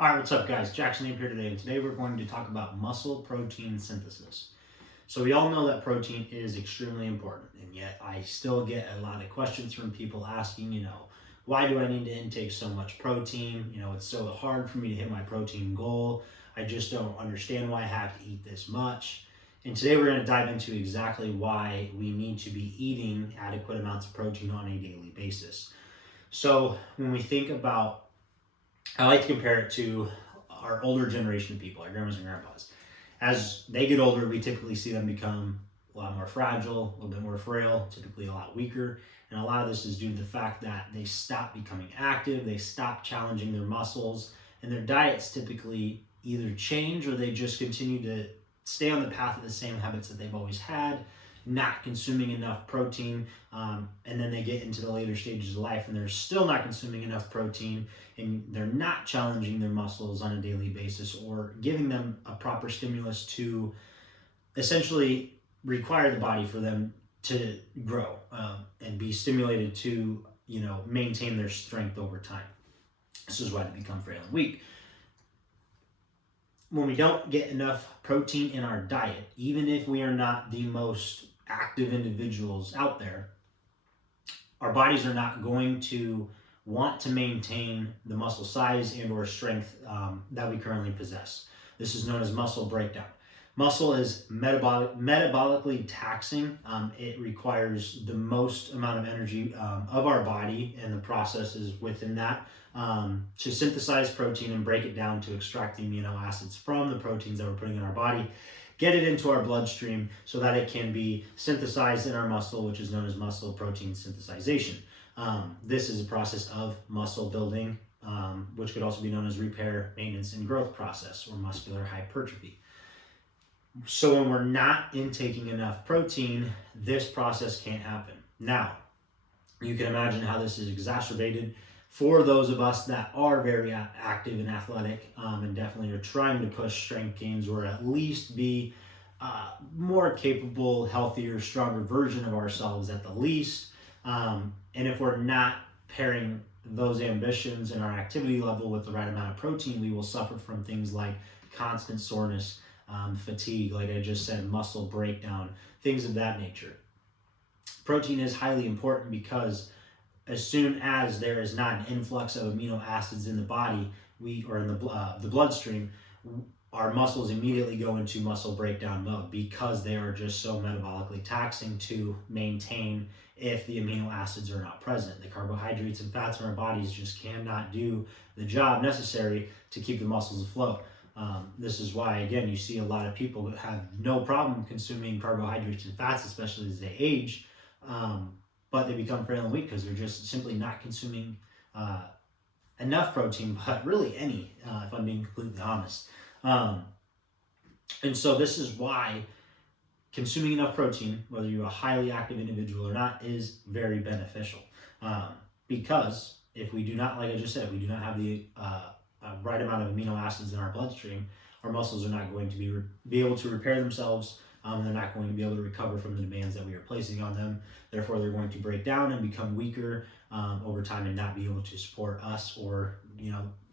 All right, what's up, guys? Jackson Abe here today, and today we're going to talk about muscle protein synthesis. So, we all know that protein is extremely important, and yet I still get a lot of questions from people asking, why do I need to intake so much protein? It's so hard for me to hit my protein goal. I just don't understand why I have to eat this much. And today we're going to dive into exactly why we need to be eating adequate amounts of protein on a daily basis. So, when we think about I like to compare it to our older generation of people, our grandmas and grandpas. As they get older, we typically see them become a lot more fragile, a little bit more frail, typically a lot weaker. And a lot of this is due to the fact that they stop becoming active, they stop challenging their muscles, and their diets typically either change or they just continue to stay on the path of the same habits that they've always had, not consuming enough protein. And then they get into the later stages of life and they're still not consuming enough protein, and they're not challenging their muscles on a daily basis or giving them a proper stimulus to essentially require the body for them to grow and be stimulated to maintain their strength over time. This is why they become frail and weak. When we don't get enough protein in our diet, even if we are not the most active individuals out there, our bodies are not going to want to maintain the muscle size and or strength that we currently possess. This is known as muscle breakdown. Muscle is metabolically taxing. It requires the most amount of energy of our body and the processes within that to synthesize protein and break it down to extract the amino acids from the proteins that we're putting in our body, get it into our bloodstream so that it can be synthesized in our muscle, which is known as muscle protein synthesization. This is a process of muscle building, which could also be known as repair, maintenance, and growth process, or muscular hypertrophy. So when we're not intaking enough protein, this process can't happen. Now, you can imagine how this is exacerbated for those of us that are very active and athletic, and definitely are trying to push strength gains or at least be more capable, healthier, stronger version of ourselves at the least. And if we're not pairing those ambitions and our activity level with the right amount of protein, we will suffer from things like constant soreness, fatigue, like I just said, muscle breakdown, things of that nature. Protein is highly important because as soon as there is not an influx of amino acids in the body, or in the bloodstream, our muscles immediately go into muscle breakdown mode because they are just so metabolically taxing to maintain if the amino acids are not present. The carbohydrates and fats in our bodies just cannot do the job necessary to keep the muscles afloat. This is why, again, you see a lot of people that have no problem consuming carbohydrates and fats, especially as they age, but they become frail and weak because they're just simply not consuming enough protein, but really any, if I'm being completely honest. And so this is why consuming enough protein, whether you're a highly active individual or not, is very beneficial. Because if we do not, like I just said, we do not have the right amount of amino acids in our bloodstream, our muscles are not going to be able to repair themselves. They're not going to be able to recover from the demands that we are placing on them. Therefore, they're going to break down and become weaker over time and not be able to support us or,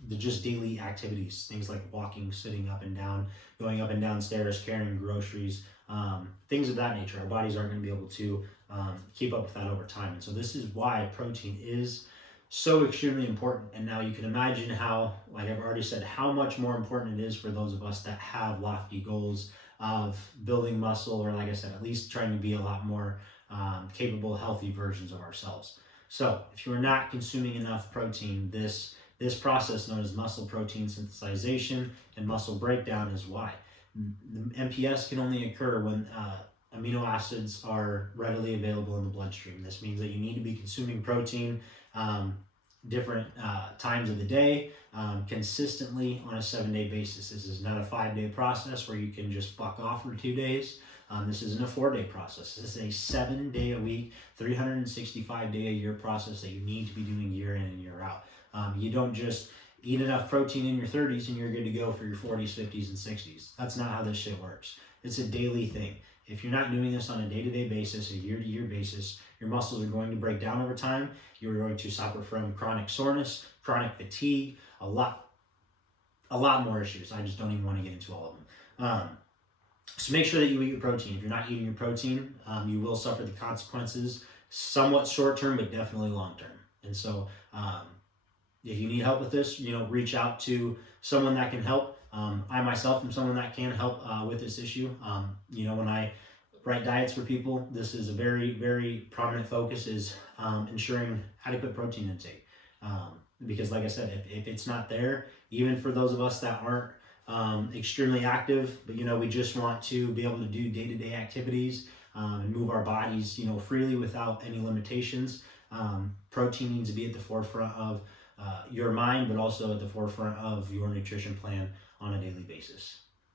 the just daily activities, things like walking, sitting up and down, going up and down stairs, carrying groceries, things of that nature. Our bodies aren't going to be able to keep up with that over time. And so this is why protein is so extremely important. And now you can imagine how, like I've already said, how much more important it is for those of us that have lofty goals of building muscle, or like I said, at least trying to be a lot more capable, healthy versions of ourselves. So if you're not consuming enough protein, this process known as muscle protein synthesization and muscle breakdown is why. The MPS can only occur when amino acids are readily available in the bloodstream. This means that you need to be consuming protein different times of the day, consistently on a 7-day basis. This is not a 5-day process where you can just fuck off for 2 days. This isn't a 4-day process. This is a 7-day-a-week, 365-day-a-year process that you need to be doing year in and year out. You don't just eat enough protein in your 30s and you're good to go for your 40s, 50s, and 60s. That's not how this shit works. It's a daily thing. If you're not doing this on a day-to-day basis, a year-to-year basis, your muscles are going to break down over time. You're going to suffer from chronic soreness, chronic fatigue, a lot a lot more issues. I just don't even want to get into all of them. So make sure that you eat your protein. If you're not eating your protein, you will suffer the consequences, somewhat short term, but definitely long term. And so, if you need help with this, reach out to someone that can help. I myself am someone that can help with this issue. When I write diets for people, this is a very, very prominent focus is ensuring adequate protein intake. Because like I said, if it's not there, even for those of us that aren't extremely active, but we just want to be able to do day-to-day activities and move our bodies, freely without any limitations. Protein needs to be at the forefront of your mind, but also at the forefront of your nutrition plan on a daily basis.